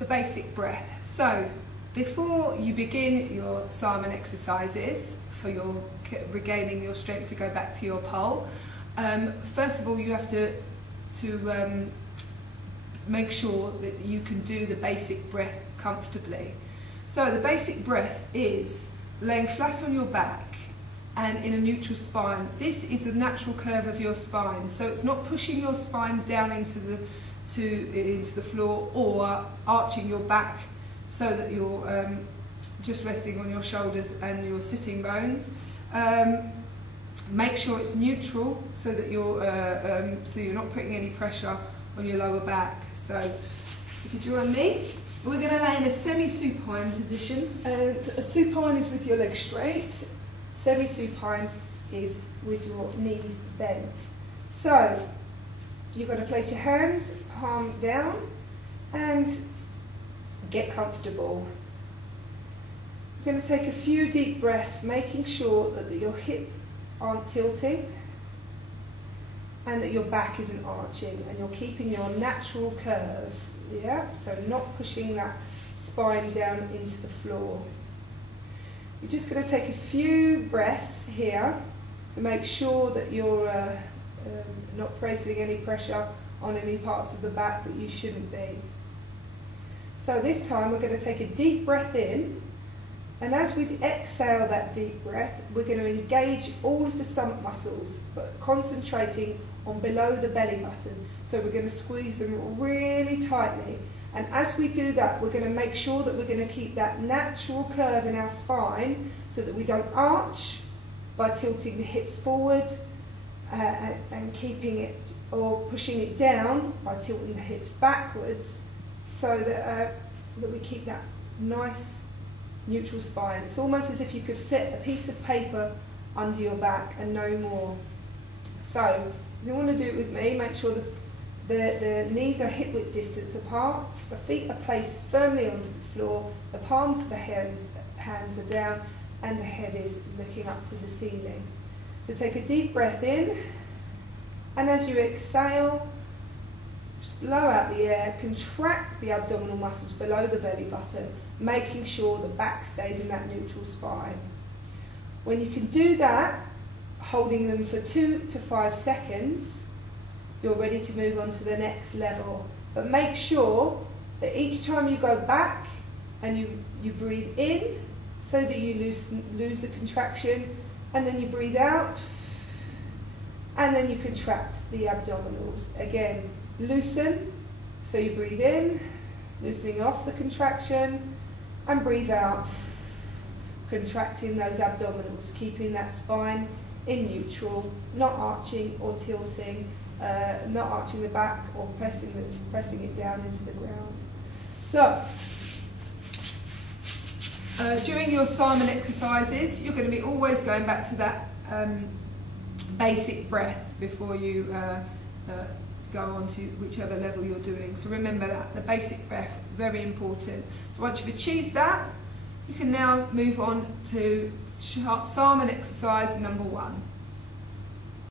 the basic breath. So before you begin your Simon exercises for your regaining your strength to go back to your pole, first of all you have to make sure that you can do the basic breath comfortably. So the basic breath is laying flat on your back and in a neutral spine. This is the natural curve of your spine, so it's not pushing your spine down into the floor or arching your back so that you're just resting on your shoulders and your sitting bones. Make sure it's neutral so that you're not putting any pressure on your lower back. So if you join me, we're going to lay in a semi-supine position. A supine is with your legs straight. Semi-supine is with your knees bent. So you've got to place your hands palm down and get comfortable. You're going to take a few deep breaths, making sure that your hips aren't tilting and that your back isn't arching, and you're keeping your natural curve. Yeah, so not pushing that spine down into the floor. You're just going to take a few breaths here to make sure that you're not placing any pressure on any parts of the back that you shouldn't be. So this time we're going to take a deep breath in, and as we exhale that deep breath, we're going to engage all of the stomach muscles, but concentrating on below the belly button. So we're going to squeeze them really tightly, and as we do that, we're going to make sure that we're going to keep that natural curve in our spine so that we don't arch by tilting the hips forward and keeping it or pushing it down by tilting the hips backwards, so that we keep that nice neutral spine. It's almost as if you could fit a piece of paper under your back and no more. So if you want to do it with me, make sure that the knees are hip width distance apart, the feet are placed firmly onto the floor, the palms of the hands are down, and the head is looking up to the ceiling. So take a deep breath in, and as you exhale, just blow out the air, contract the abdominal muscles below the belly button, making sure the back stays in that neutral spine. When you can do that, holding them for 2 to 5 seconds, you're ready to move on to the next level. But make sure that each time you go back and you breathe in so that you lose the contraction, and then you breathe out and then you contract the abdominals. Again, loosen, so you breathe in, loosening off the contraction, and breathe out, contracting those abdominals, keeping that spine in neutral, not arching or tilting, not arching the back or pressing it down into the ground. So, during your Simon exercises, you're going to be always going back to that basic breath before you go on to whichever level you're doing. So remember that, the basic breath, very important. So once you've achieved that, you can now move on to Simon exercise number 1.